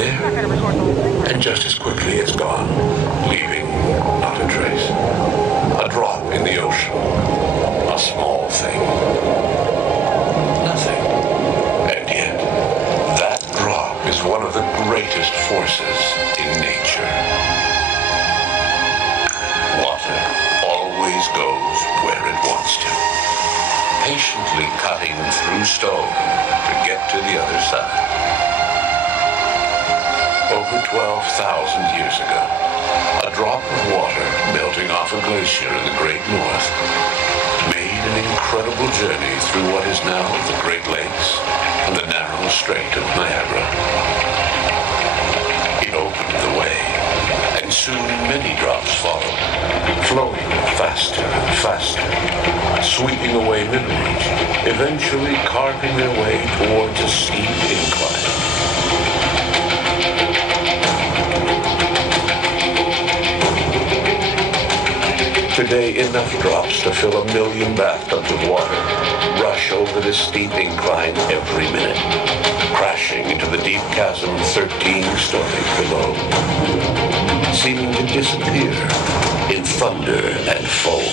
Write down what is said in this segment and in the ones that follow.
there, and just as quickly it's gone, leaving not a trace. A drop in the ocean, a small thing, nothing. And yet, that drop is one of the greatest forces in nature. Water always goes where it wants to, patiently cutting through stone to get to the other side. Over 12,000 years ago, a drop of water melting off a glacier in the Great North made an incredible journey through what is now the Great Lakes and the narrow Strait of Niagara. It opened the way, and soon many drops followed, flowing faster and faster, sweeping away memories, eventually carving their way towards a steep incline. Today, enough drops to fill 1 million bathtubs of water rush over this steep incline every minute, crashing into the deep chasm 13 stories below, seeming to disappear in thunder and foam.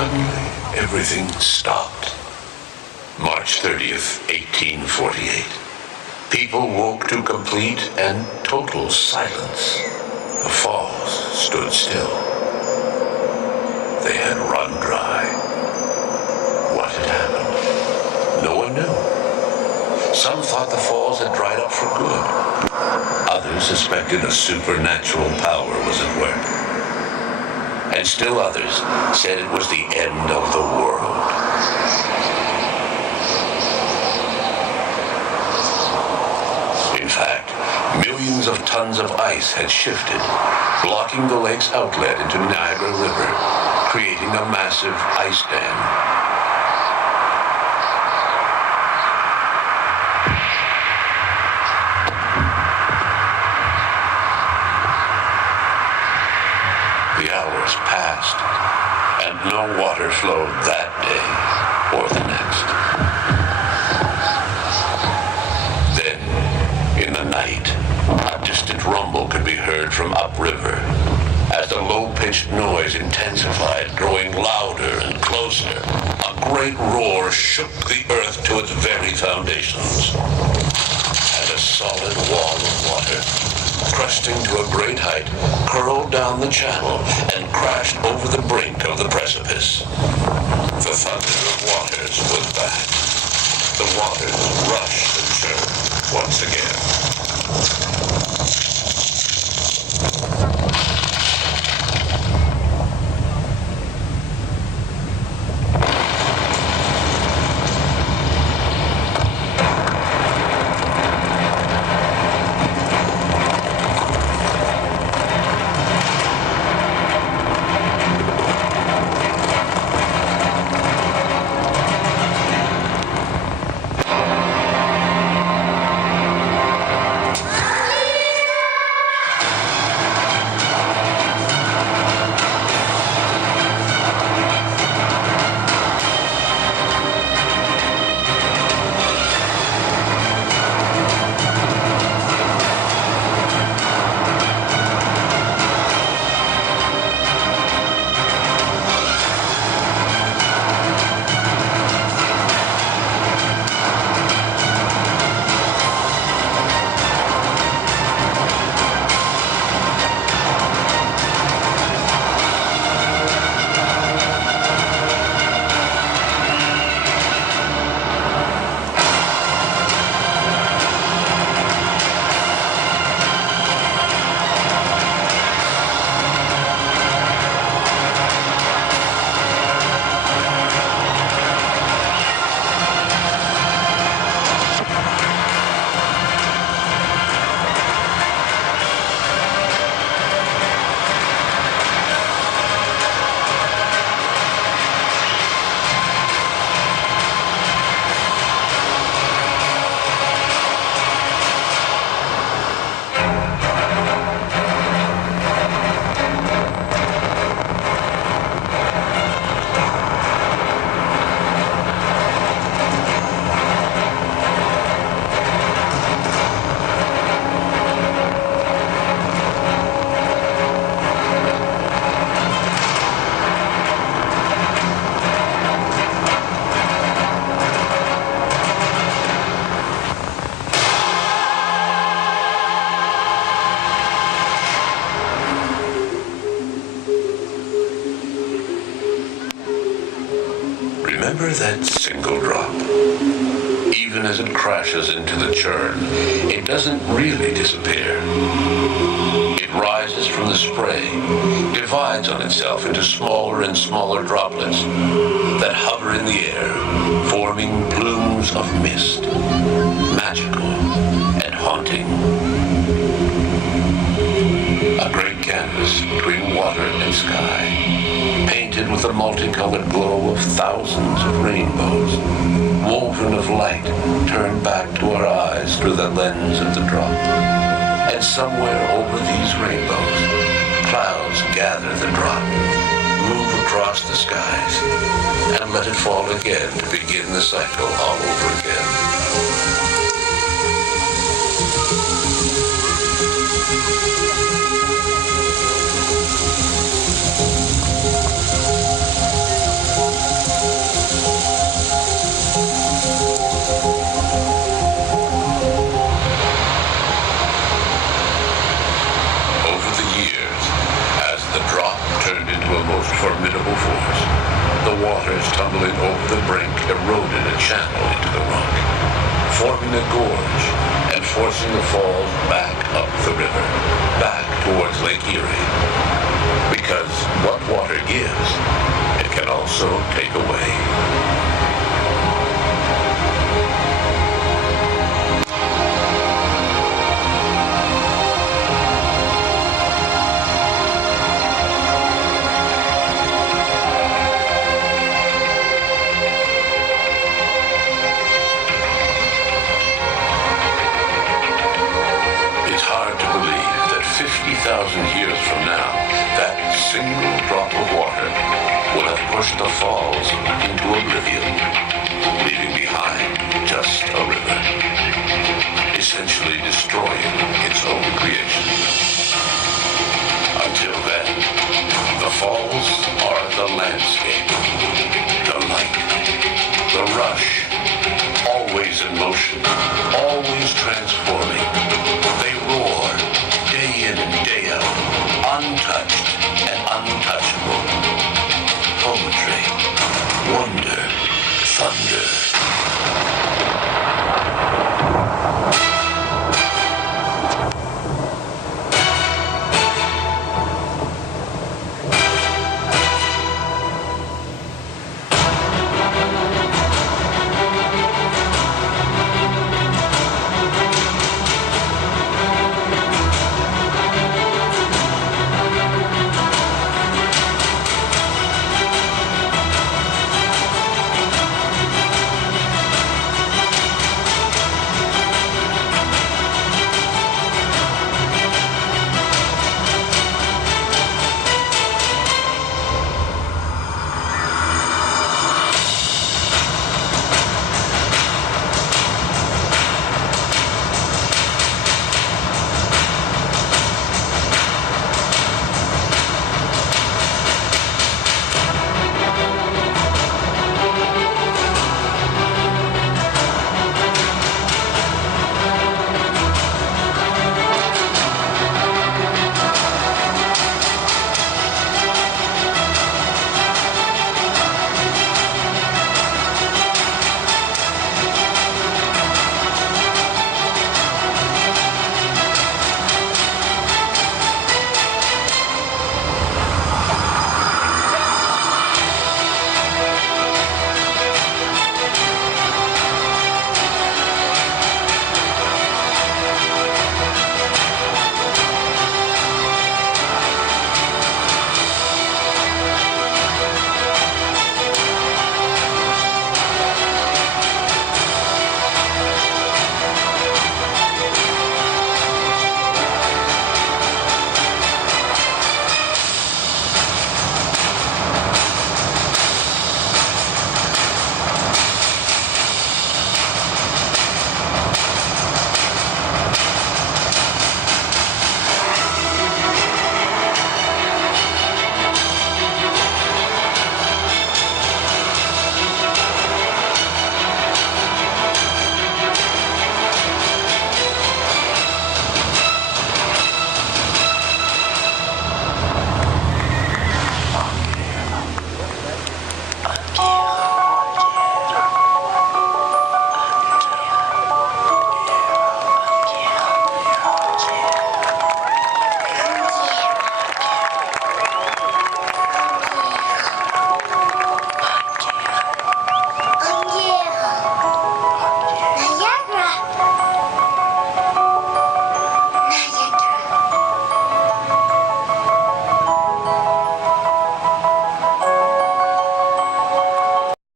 Suddenly, everything stopped. March 30th, 1848. People woke to complete and total silence. The falls stood still. They had run dry. What had happened? No one knew. Some thought the falls had dried up for good. Others suspected a supernatural power was at work. And still others said it was the end of the world. In fact, millions of tons of ice had shifted, blocking the lake's outlet into Niagara River, creating a massive ice dam. The hours passed, and no water flowed that day or the next. Then, in the night, a distant rumble could be heard from upriver. As the low-pitched noise intensified, growing louder and closer, a great roar shook the earth to its very foundations. And a solid wall of water, cresting to a great height, curled down the channel and crashed over the brink of the precipice. The thunder of waters was back. The waters rushed and churned once again. Remember that single drop? Even as it crashes into the churn, it doesn't really disappear. It rises from the spray, divides on itself into smaller and smaller droplets that hover in the air, forming plumes of mist, magical and haunting. A great canvas between water and sky, painted with a multicolored glow of thousands of rainbows, woven of light turned back to our eyes through the lens of the drop. And somewhere over these rainbows, clouds gather the drop, move across the skies, and let it fall again to begin the cycle all over again. Formidable force. The waters tumbling over the brink eroded a channel into the rock, forming a gorge and forcing the falls back up the river, back towards Lake Erie. Because what water gives, it can also take away. It's hard to believe that 50,000 years from now, that single drop of water will have pushed the falls into oblivion, leaving behind just a river, essentially destroying its own creation. Until then, the falls are the landscape, the light, the rush, always in motion.